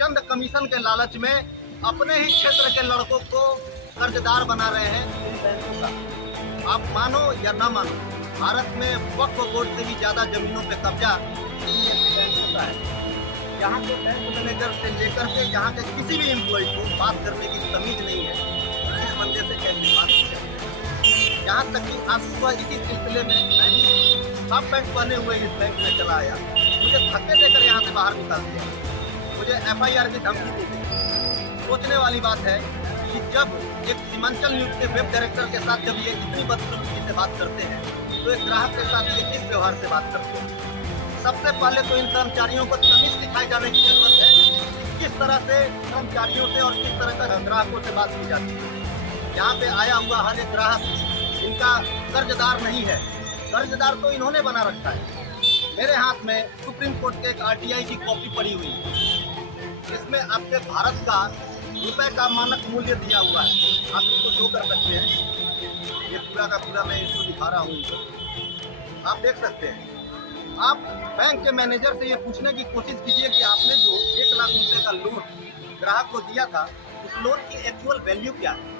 चंद commission के लालच में अपने ही क्षेत्र के लड़कों को कर्जदार बना रहे हैं इन बैंकों का। आप मानो या ना मानो, भारत में वक्फ बोर्ड से भी ज़्यादा जमीनों पे कब्जा बैंक होता है। यहाँ के बैंक मैनेजर से लेकर के यहाँ के किसी भी एम्प्लॉय को बात करने की तमीज नहीं है, इस बंदे से कैसे बात करते हैं। यहाँ तक कि आज सुबह इसी सिलसिले में मैं सब बैंक बने हुए इस बैंक में चला आया, मुझे धक्के देकर यहाँ से बाहर निकाल दिया, मुझे FIR की धमकी दी गई। सोचने वाली बात है कि जब एक सीमांचल न्यूज के वेब डायरेक्टर के साथ जब ये इतनी बदसलूकी से बात करते हैं, तो एक ग्राहक के साथ ये किस व्यवहार से बात करते हैं। सबसे पहले तो इन कर्मचारियों को तमीज सिखाई जाने की जरूरत है कि किस तरह से कर्मचारियों से और किस तरह का ग्राहकों से बात की जाती है। यहाँ पे आया हुआ हर एक ग्राहक इनका कर्जदार नहीं है, कर्जदार तो इन्होंने बना रखा है। मेरे हाथ में सुप्रीम कोर्ट के एक RTI की कॉपी पड़ी हुई है, जिसमें आपके भारत का रुपए का मानक मूल्य दिया हुआ है। आप इसको शो कर सकते हैं, ये पूरा का पूरा मैं इसको दिखा रहा हूँ, आप देख सकते हैं। आप बैंक के मैनेजर से ये पूछने की कोशिश कीजिए कि आपने जो 1 लाख रुपए का लोन ग्राहक को दिया था, उस लोन की एक्चुअल वैल्यू क्या है।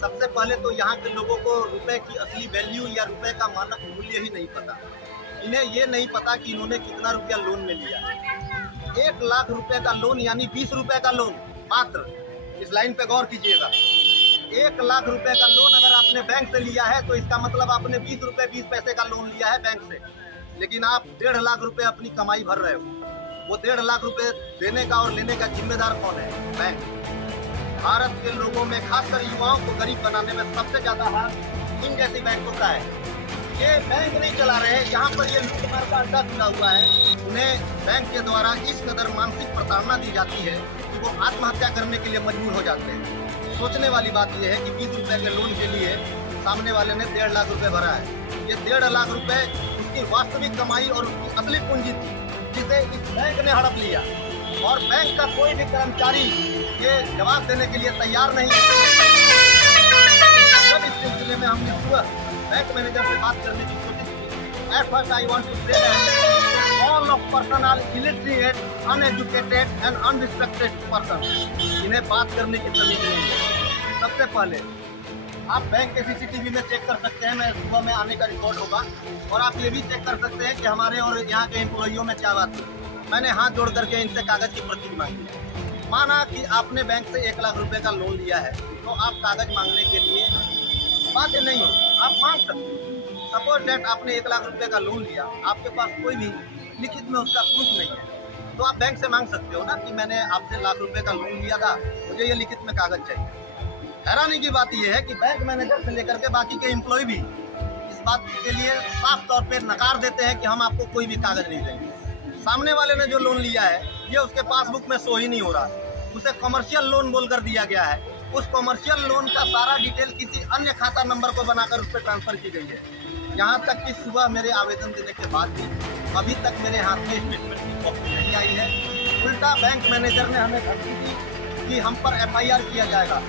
सबसे पहले तो यहाँ के लोगों को रुपए की असली वैल्यू या रुपए का मानक मूल्य ही नहीं पता। इन्हें ये नहीं पता कि इन्होंने कितना रुपया लोन में लिया। 1 लाख रुपए का लोन यानी 20 रुपए का लोन मात्र, इस लाइन पे गौर कीजिएगा। 1 लाख रुपए का लोन अगर आपने बैंक से लिया है तो इसका मतलब आपने 20 रुपए 20 पैसे का लोन लिया है बैंक से। लेकिन आप 1.5 लाख रुपए अपनी कमाई भर रहे हो। वो 1.5 लाख रुपए देने का और लेने का जिम्मेदार कौन है? बैंक। भारत के लोगों में, खासकर युवाओं को गरीब बनाने में सबसे ज्यादा हाथ इन जैसी बैंकों का है। ये बैंक नहीं चला रहे, यहाँ पर ये लूटमार का अड्डा खुला हुआ है। उन्हें बैंक के द्वारा इस कदर मानसिक प्रताड़ना दी जाती है कि वो आत्महत्या करने के लिए मजबूर हो जाते हैं। सोचने वाली बात यह है कि 20 रुपए के लोन के लिए सामने वाले ने 1.5 लाख रुपए भरा है। ये 1.5 लाख रुपए उसकी वास्तविक कमाई और उसकी असली पूंजी थी, जिसे इस बैंक ने हड़प लिया। और बैंक का कोई भी कर्मचारी ये जवाब देने के लिए तैयार नहीं है। जब इस सिलसिले में हमने सुबह बैंक मैनेजर से बात करने की कोशिश की, at first I want to say that all of person are illiterate, uneducated and unrespected person. इन्हें बात करने की तमीज नहीं है। सबसे पहले आप बैंक के CCTV में चेक कर सकते हैं, मैं सुबह में आने का रिकॉर्ड होगा। और आप ये भी चेक कर सकते हैं कि हमारे और यहाँ के एम्प्लॉइयों में क्या बात हुई। मैंने हाथ जोड़ करके इनसे कागज की प्रति मांगी। माना कि आपने बैंक से 1 लाख रुपए का लोन लिया है, तो आप कागज मांगने के लिए बाध्य नहीं हो, आप मांग सकते हो। सपोज डेट आपने 1 लाख रुपए का लोन लिया, आपके पास कोई भी लिखित में उसका प्रूफ नहीं है, तो आप बैंक से मांग सकते हो ना कि मैंने आपसे 1 लाख रुपए का लोन लिया था, मुझे ये लिखित में कागज चाहिए। हैरानी की बात यह है कि बैंक मैनेजर से लेकर के बाकी के एम्प्लॉय भी इस बात के लिए साफ तौर पे नकार देते हैं कि हम आपको कोई भी कागज नहीं देंगे। सामने वाले ने जो लोन लिया है ये उसके पासबुक में शो ही नहीं हो रहा, उसे कमर्शियल लोन बोलकर दिया गया है। उस कमर्शियल लोन का सारा डिटेल किसी अन्य खाता नंबर को बनाकर उस पर ट्रांसफर की गई है। यहाँ तक कि सुबह मेरे आवेदन देने के बाद भी अभी तक मेरे हाथ में स्टेटमेंट की कॉपी नहीं आई है। उल्टा बैंक मैनेजर ने हमें धमकी दी कि हम पर FIR किया जाएगा।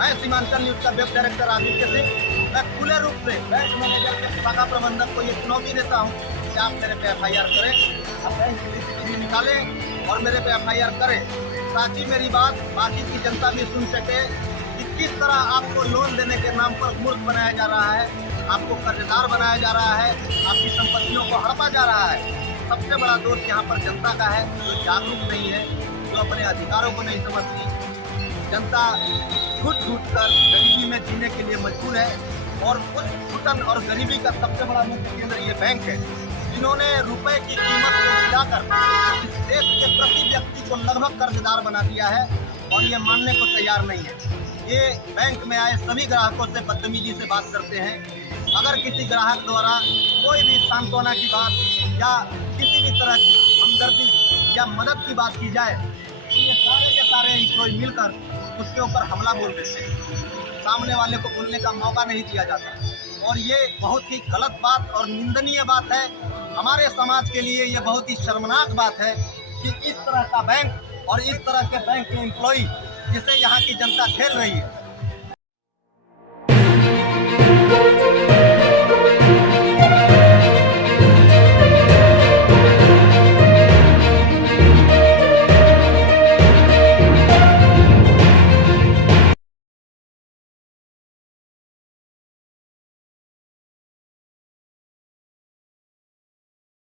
मैं सीमांचल न्यूज का वेब डायरेक्टर आदित्य सिंह, मैं खुले रूप से बैंक मैनेजर के शाखा प्रबंधक को ये चुनौती देता हूँ कि आप मेरे पे FIR करें, आप बैंक की CCTV निकालें और मेरे पे FIR करें, ताकि मेरी बात बाकी की जनता भी सुन सके कि किस तरह आपको लोन देने के नाम पर मूर्ख बनाया जा रहा है, आपको कर्जदार बनाया जा रहा है, आपकी संपत्तियों को हड़पा जा रहा है। सबसे बड़ा दोष यहाँ पर जनता का है, जो जागरूक नहीं है, जो अपने अधिकारों को नहीं समझती। जनता घुट कर गरीबी में जीने के लिए मजबूर है, और उस घुटन और गरीबी का सबसे बड़ा मुख्य केंद्र ये बैंक है, जिन्होंने रुपए की कीमत को गिराकर इस देश के प्रति व्यक्ति को लगभग कर्जदार बना दिया है, और ये मानने को तैयार नहीं है। ये बैंक में आए सभी ग्राहकों से बदतमीजी से बात करते हैं। अगर किसी ग्राहक द्वारा कोई भी सांत्वना की बात या किसी भी तरह की हमदर्दी या मदद की बात की जाए, तो ये सारे के सारे एम्प्लॉय मिलकर उसके ऊपर हमला बोल देते हैं। सामने वाले को बोलने का मौका नहीं दिया जाता, और ये बहुत ही गलत बात और निंदनीय बात है। हमारे समाज के लिए ये बहुत ही शर्मनाक बात है कि इस तरह का बैंक और इस तरह के बैंक के एम्प्लॉय जिसे यहाँ की जनता खेल रही है,